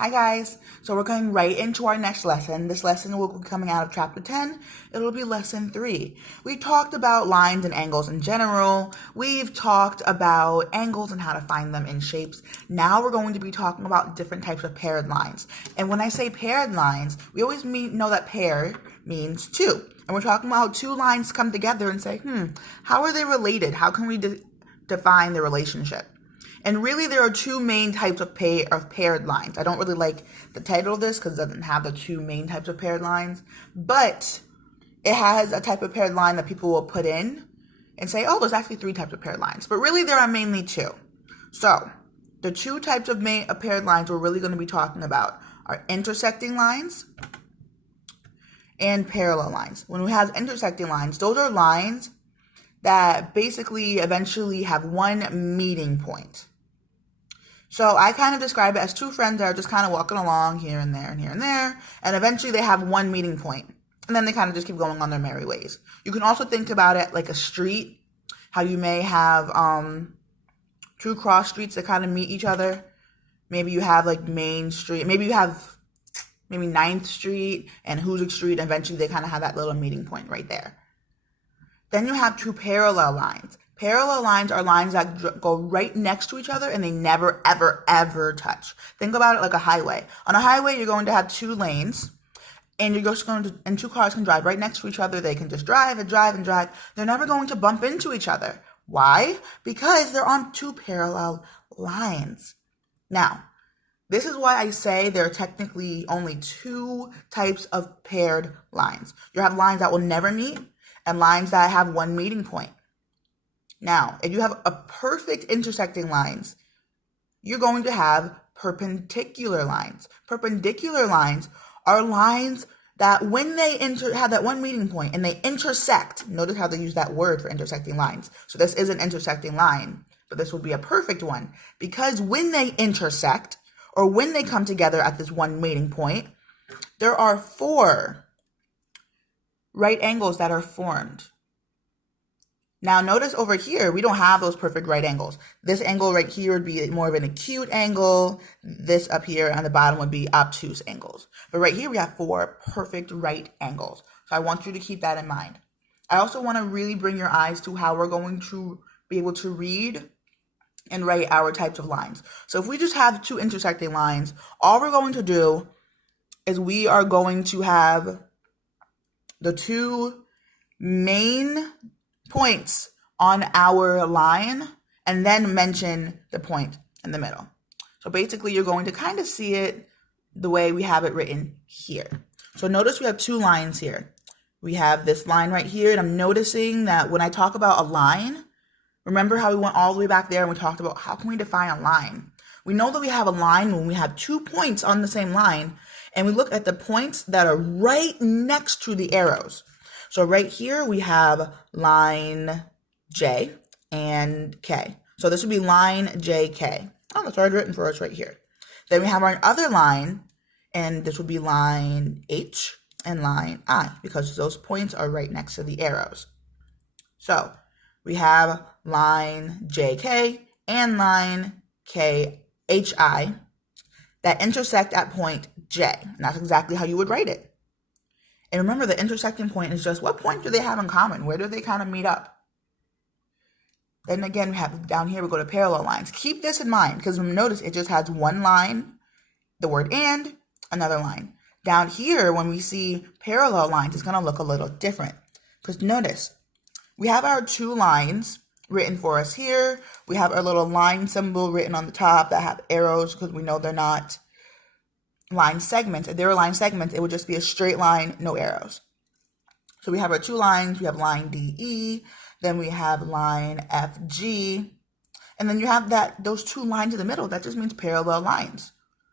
Hi guys, so we're going right into our next lesson. This lesson will be coming out of chapter 10. It'll be lesson 3. We talked about lines and angles in general. We've talked about angles and how to find them in shapes. Now we're going to be talking about different types of paired lines. And when I say paired lines, we always know that pair means two. And we're talking about how two lines come together and say, how are they related? How can we define the relationship? And really, there are two main types of paired lines. I don't really like the title of this because it doesn't have the two main types of paired lines. But it has a type of paired line that people will put in and say, oh, there's actually 3 types of paired lines. But really, there are mainly 2. So the 2 types of paired lines we're really going to be talking about are intersecting lines and parallel lines. When we have intersecting lines, those are lines that basically eventually have one meeting point. So I kind of describe it as 2 friends that are just kind of walking along here and there and here and there, and eventually they have one meeting point, and then they kind of just keep going on their merry ways. You can also think about it like a street, how you may have 2 cross streets that kind of meet each other. Maybe you have like Main Street, maybe you have maybe 9th Street and Hoosick Street, and eventually they kind of have that little meeting point right there. Then you have 2 parallel lines. Parallel lines are lines that go right next to each other and they never, ever, ever touch. Think about it like a highway. On a highway, you're going to have 2 lanes and you're just going to, and 2 cars can drive right next to each other. They can just drive and drive and drive. They're never going to bump into each other. Why? Because they're on 2 parallel lines. Now, this is why I say there are technically only 2 types of paired lines. You have lines that will never meet and lines that have one meeting point. Now, if you have a perfect intersecting lines, you're going to have perpendicular lines. Perpendicular lines are lines that when they have that one meeting point and they intersect, notice how they use that word for intersecting lines. So this is an intersecting line, but this would be a perfect one because when they intersect or when they come together at this one meeting point, there are 4 right angles that are formed. Now notice over here, we don't have those perfect right angles. This angle right here would be more of an acute angle. This up here on the bottom would be obtuse angles. But right here we have 4 perfect right angles. So I want you to keep that in mind. I also want to really bring your eyes to how we're going to be able to read and write our types of lines. So if we just have 2 intersecting lines, all we're going to do is we are going to have the 2 main points on our line and then mention the point in the middle. So basically you're going to kind of see it the way we have it written here. So notice we have 2 lines here. We have this line right here, and I'm noticing that when I talk about a line, remember how we went all the way back there and we talked about how can we define a line? We know that we have a line when we have 2 points on the same line and we look at the points that are right next to the arrows. So right here we have line J and K. So this would be line JK. Oh, that's already written for us right here. Then we have our other line, and this would be line H and line I, because those points are right next to the arrows. So we have line JK and line KHI that intersect at point J. And that's exactly how you would write it. And remember, the intersecting point is just what point do they have in common? Where do they kind of meet up? Then again, we have down here, we go to parallel lines. Keep this in mind because notice it just has one line, the word and, another line. Down here, when we see parallel lines, it's going to look a little different. Because notice, we have our 2 lines written for us here. We have our little line symbol written on the top that have arrows because we know they're not line segments. If they were line segments, it would just be a straight line, no arrows. So we have our 2 lines. We have line DE, then we have line FG, and then you have those 2 lines in the middle. That just means parallel lines.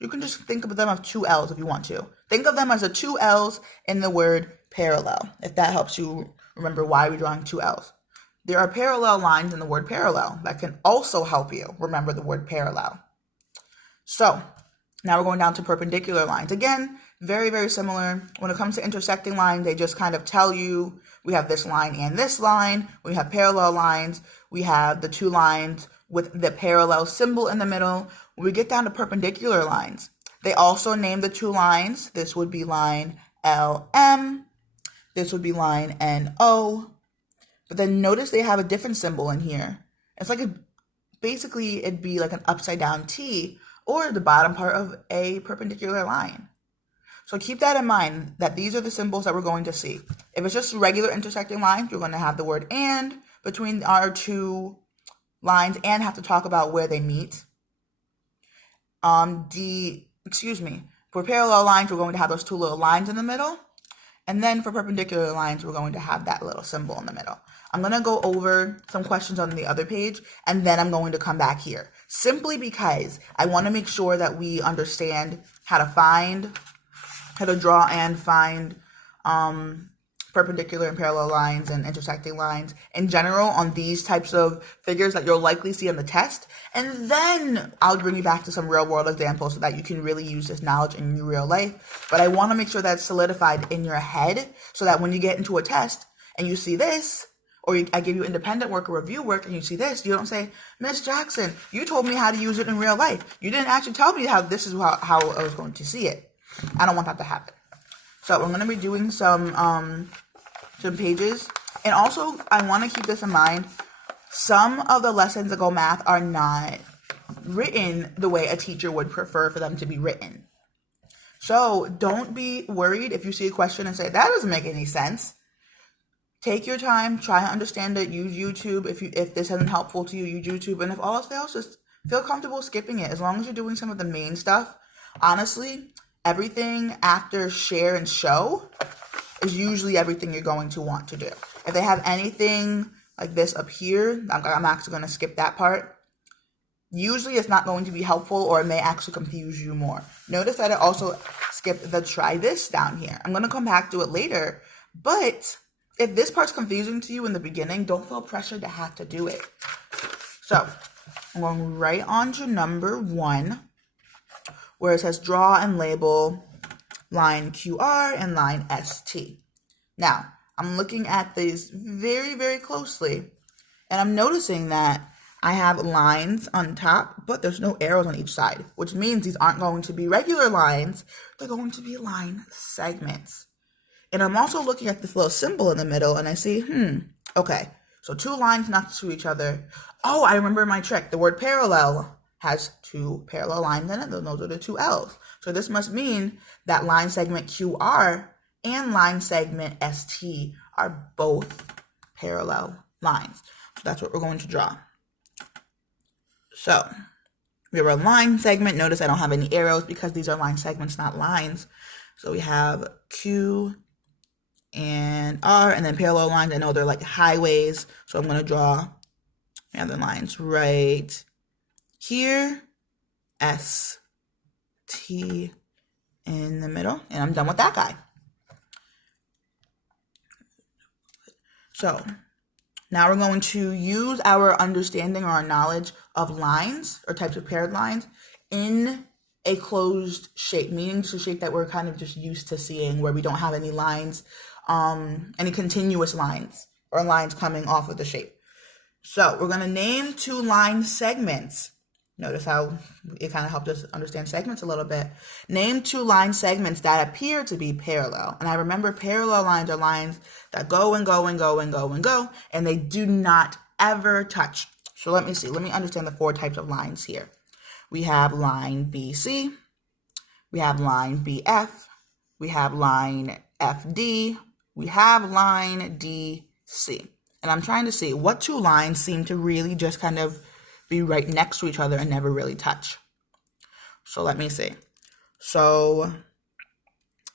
You can just think of them as 2 L's if you want to. Think of them as the 2 L's in the word parallel, if that helps you remember why we're drawing 2 L's. There are parallel lines in the word parallel that can also help you remember the word parallel. So now we're going down to perpendicular lines. Again, very, very similar. When it comes to intersecting lines, they just kind of tell you we have this line and this line. We have parallel lines. We have the 2 lines with the parallel symbol in the middle. When we get down to perpendicular lines, They also named the two lines. This would be line LM. This would be line NO. But then notice they have a different symbol in here. It's like basically it'd be like an upside down T or the bottom part of a perpendicular line. So keep that in mind that these are the symbols that we're going to see. If it's just regular intersecting lines, we're going to have the word and between our two lines and have to talk about where they meet. For parallel lines, we're going to have those two little lines in the middle. And then for perpendicular lines, we're going to have that little symbol in the middle. I'm going to go over some questions on the other page, and then I'm going to come back here. Simply because I want to make sure that we understand how to draw and find perpendicular and parallel lines and intersecting lines in general on these types of figures that you'll likely see in the test. And then I'll bring you back to some real world examples so that you can really use this knowledge in your real life. But I want to make sure that's solidified in your head so that when you get into a test and you see this, or I give you independent work or review work and you see this, you don't say, Miss Jackson, you told me how to use it in real life. You didn't actually tell me how this is how I was going to see it. I don't want that to happen. So we're going to be doing some pages. And also, I want to keep this in mind. Some of the lessons that Go Math are not written the way a teacher would prefer for them to be written. So don't be worried if you see a question and say, that doesn't make any sense. Take your time, try to understand it, use YouTube. If this isn't helpful to you, use YouTube. And if all else fails, just feel comfortable skipping it. As long as you're doing some of the main stuff, honestly, everything after share and show is usually everything you're going to want to do. If they have anything like this up here, I'm actually going to skip that part. Usually it's not going to be helpful, or it may actually confuse you more. Notice that I also skipped the try this down here. I'm going to come back to it later, but if this part's confusing to you in the beginning, don't feel pressured to have to do it. So I'm going right on to number 1, where it says draw and label line QR and line ST. Now, I'm looking at these very, very closely, and I'm noticing that I have lines on top, but there's no arrows on each side, which means these aren't going to be regular lines. They're going to be line segments. And I'm also looking at this little symbol in the middle, and I see, okay, so two lines next to each other. Oh, I remember my trick. The word parallel has two parallel lines in it. Those are the two L's. So this must mean that line segment QR and line segment ST are both parallel lines. So that's what we're going to draw. So we have a line segment. Notice I don't have any arrows because these are line segments, not lines. So we have Q and R, and then parallel lines. I know they're like highways, so I'm going to draw other lines right here, S, T in the middle, and I'm done with that guy. So now we're going to use our understanding or our knowledge of lines or types of paired lines in a closed shape, meaning just a shape that we're kind of just used to seeing, where we don't have any lines, any continuous lines or lines coming off of the shape. So we're going to name two line segments. Notice how it kind of helped us understand segments a little bit. Name two line segments that appear to be parallel. And I remember parallel lines are lines that go and go and go and go and go, and they do not ever touch. So let me see. Let me understand the 4 types of lines here. We have line BC. We have line BF. We have line FD. We have line DC. And I'm trying to see what two lines seem to really just kind of be right next to each other and never really touch. So let me see. So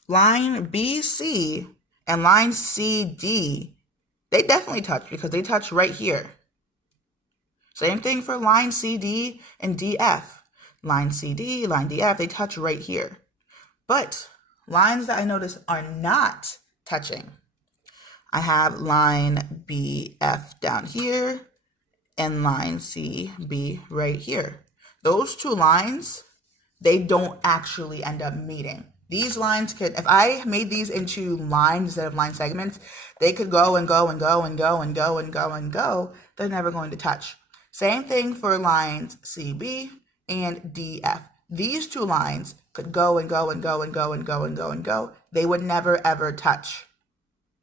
line BC and line CD, they definitely touch because they touch right here. Same thing for line CD and DF. Line CD, line DF, they touch right here. But lines that I notice are not touching, I have line BF down here and line CB right here. Those two lines, they don't actually end up meeting. These lines could, if I made these into lines instead of line segments, they could go and go and go and go and go and go and go. They're never going to touch. Same thing for lines CB and DF. these two lines could go and go and go and go and go and go and go. They would never ever touch.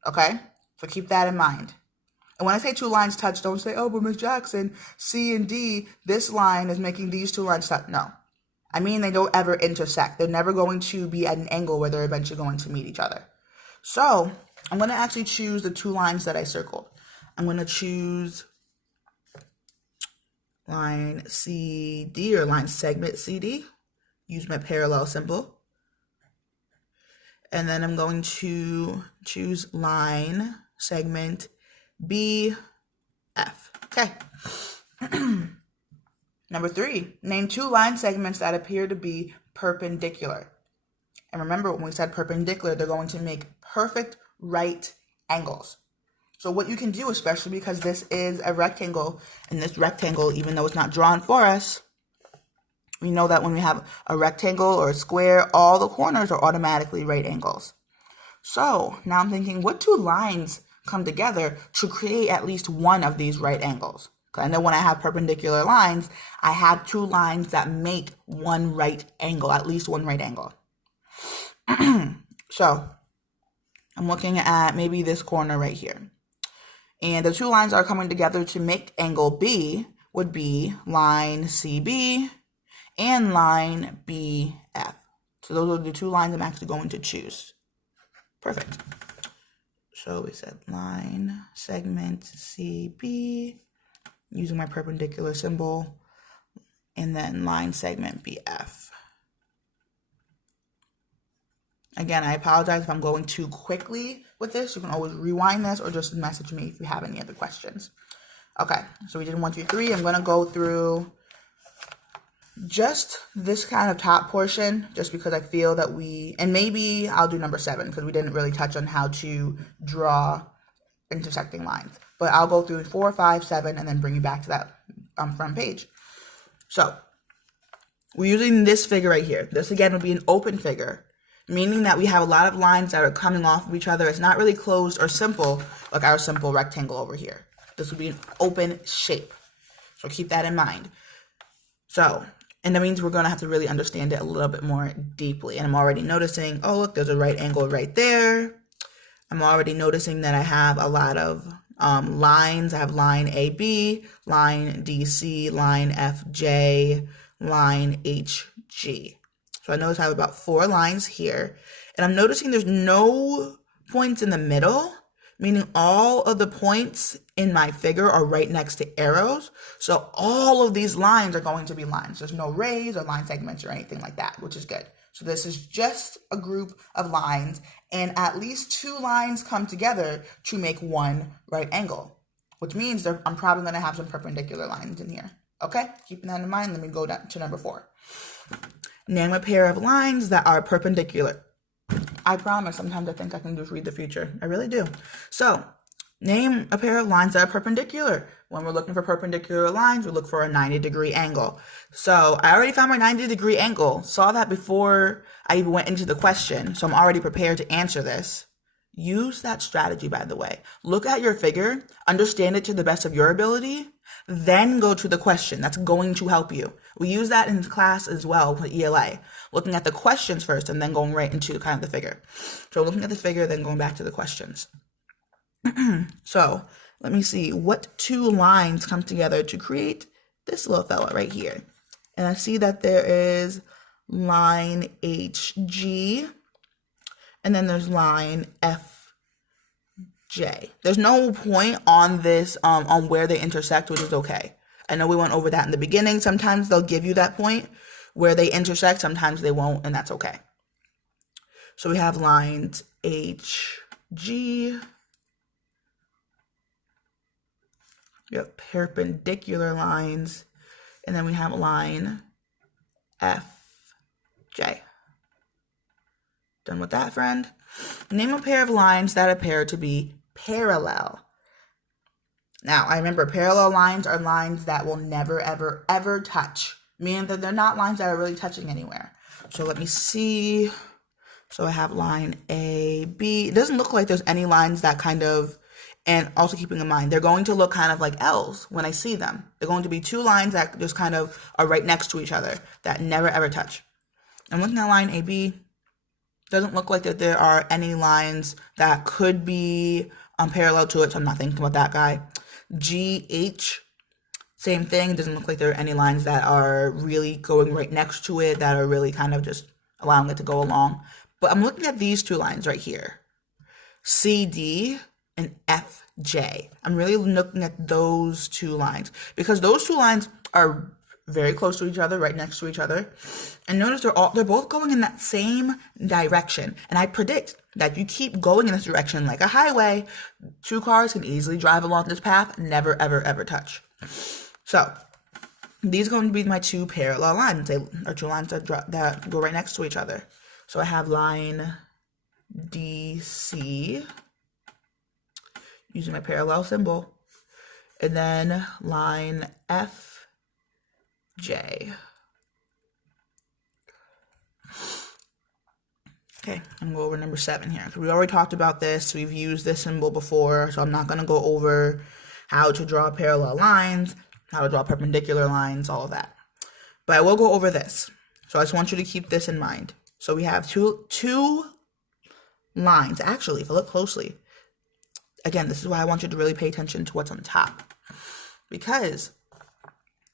Okay? So keep that in mind. And when I say two lines touch, don't say, oh, but Miss Jackson, C and D, this line is making these two lines touch. No. I mean, they don't ever intersect. They're never going to be at an angle where they're eventually going to meet each other. So I'm going to actually choose the two lines that I circled. I'm going to choose line CD or line segment CD. Use my parallel symbol. And then I'm going to choose line segment BF. Okay. Number 3, name two line segments that appear to be perpendicular. And remember, when we said perpendicular, they're going to make perfect right angles. So what you can do, especially because this is a rectangle, and this rectangle, even though it's not drawn for us, we know that when we have a rectangle or a square, all the corners are automatically right angles. So now I'm thinking, what two lines come together to create at least one of these right angles? Because I know when I have perpendicular lines, I have two lines that make one right angle, at least one right angle. So I'm looking at maybe this corner right here. And the two lines that are coming together to make angle B would be line CB and line BF. So those are the two lines I'm actually going to choose. Perfect. So we said line segment CB, using my perpendicular symbol, and then line segment BF. Again, I apologize if I'm going too quickly with this. You can always rewind this or just message me if you have any other questions. Okay, so we did 1, 2, 3. I'm going to go through just this kind of top portion, just because I feel that and maybe I'll do number 7 because we didn't really touch on how to draw intersecting lines. But I'll go through 4, 5, 7, and then bring you back to that front page. So we're using this figure right here. This again would be an open figure, meaning that we have a lot of lines that are coming off of each other. It's not really closed or simple like our simple rectangle over here. This would be an open shape. So keep that in mind. So, and that means we're going to have to really understand it a little bit more deeply. And I'm already noticing, oh, look, there's a right angle right there. I'm already noticing that I have a lot of lines. I have line AB, line DC, line FJ, line HG. So I notice I have about 4 lines here. And I'm noticing there's no points in the middle, meaning all of the points in my figure are right next to arrows. So all of these lines are going to be lines. There's no rays or line segments or anything like that, which is good. So this is just a group of lines, and at least 2 lines come together to make one right angle, which means I'm probably going to have some perpendicular lines in here. Okay, keeping that in mind, let me go down to number 4. Name a pair of lines that are perpendicular. I promise, sometimes I think I can just read the future. I really do. So, name a pair of lines that are perpendicular. When we're looking for perpendicular lines, we look for a 90-degree angle. So, I already found my 90-degree angle. Saw that before I even went into the question. So, I'm already prepared to answer this. Use that strategy, by the way. Look at your figure, understand it to the best of your ability, then go to the question. That's going to help you. We use that in class as well with ELA. Looking at the questions first and then going right into kind of the figure. So looking at the figure, then going back to the questions. So let me see what 2 lines come together to create this little fella right here. And I see that there is line HG and then there's line FJ. There's no point on this, on where they intersect, which is okay. I know we went over that in the beginning. Sometimes they'll give you that point where they intersect. Sometimes they won't, and that's okay. So we have lines HG. We have perpendicular lines. And then we have line FJ. Done with that, friend? Name a pair of lines that appear to be parallel. Now, I remember parallel lines are lines that will never, ever, ever touch, meaning that they're not lines that are really touching anywhere. So let me see. So I have line A, B. It doesn't look like there's any lines that kind of And also keeping in mind, they're going to look kind of like L's when I see them. They're going to be two lines that just kind of are right next to each other that never ever touch. I'm looking at line AB. Doesn't look like that there are any lines that could be parallel to it, so I'm not thinking about that guy. GH, same thing. It doesn't look like there are any lines that are really going right next to it, that are really kind of just allowing it to go along. But I'm looking at these two lines right here, CD and FJ. I'm really looking at those two lines because those two lines are very close to each other, right next to each other. And notice they're both going in that same direction. And I predict that if you keep going in this direction like a highway, two cars can easily drive along this path, never, ever, ever touch. So these are going to be my two parallel lines. They are two lines that go right next to each other. So I have line DC using my parallel symbol, and then line FJ. Okay, I'm gonna go over number 7 here. So we already talked about this. We've used this symbol before, so I'm not gonna go over how to draw parallel lines, how to draw perpendicular lines, all of that. But I will go over this. So I just want you to keep this in mind. So we have two lines. Actually, if I look closely, again, this is why I want you to really pay attention to what's on top. Because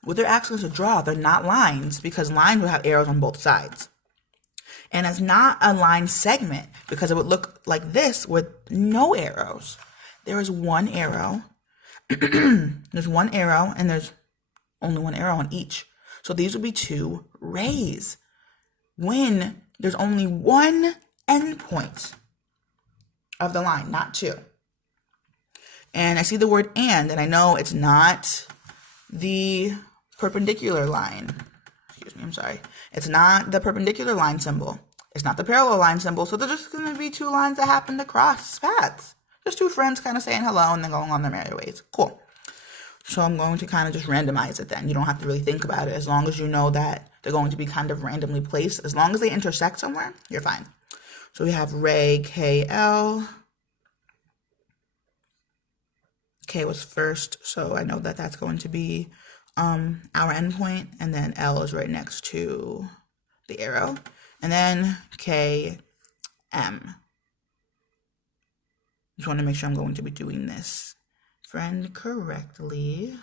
what they're asking us to draw, they're not lines, because lines would have arrows on both sides. And it's not a line segment, because it would look like this with no arrows. There is one arrow. There's one arrow, and there's only one arrow on each. So these would be two rays when there's only one endpoint of the line, not two. And I see the word and I know it's not the perpendicular line. Excuse me, I'm sorry. It's not the perpendicular line symbol. It's not the parallel line symbol. So they're just going to be two lines that happen to cross paths. Just two friends kind of saying hello and then going on their merry ways. Cool. So I'm going to kind of just randomize it then. You don't have to really think about it. As long as you know that they're going to be kind of randomly placed. As long as they intersect somewhere, you're fine. So we have Ray, KL. K was first, so I know that that's going to be our endpoint, and then L is right next to the arrow, and then K, M. Just want to make sure I'm going to be doing this friend correctly.